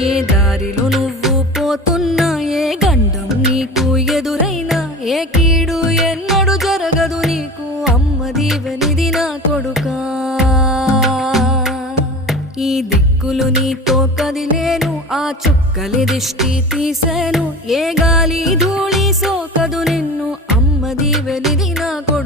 ఏ దారిలో నువ్వు పోతున్నా, ఏ గండం నీకు ఎదురైనా, ఏ కీడు ఎన్నడు జరగదు నీకు, అమ్మ దీవెనిది నా కొడుకా. ఈ దిక్కులు నీతో కదిలేను, ఆ చుక్కలి దిష్టి తీసేను, ఏ గాలి ధూళి సోకదు నిన్ను, అమ్మ దీవెనిది నా కొడుకా.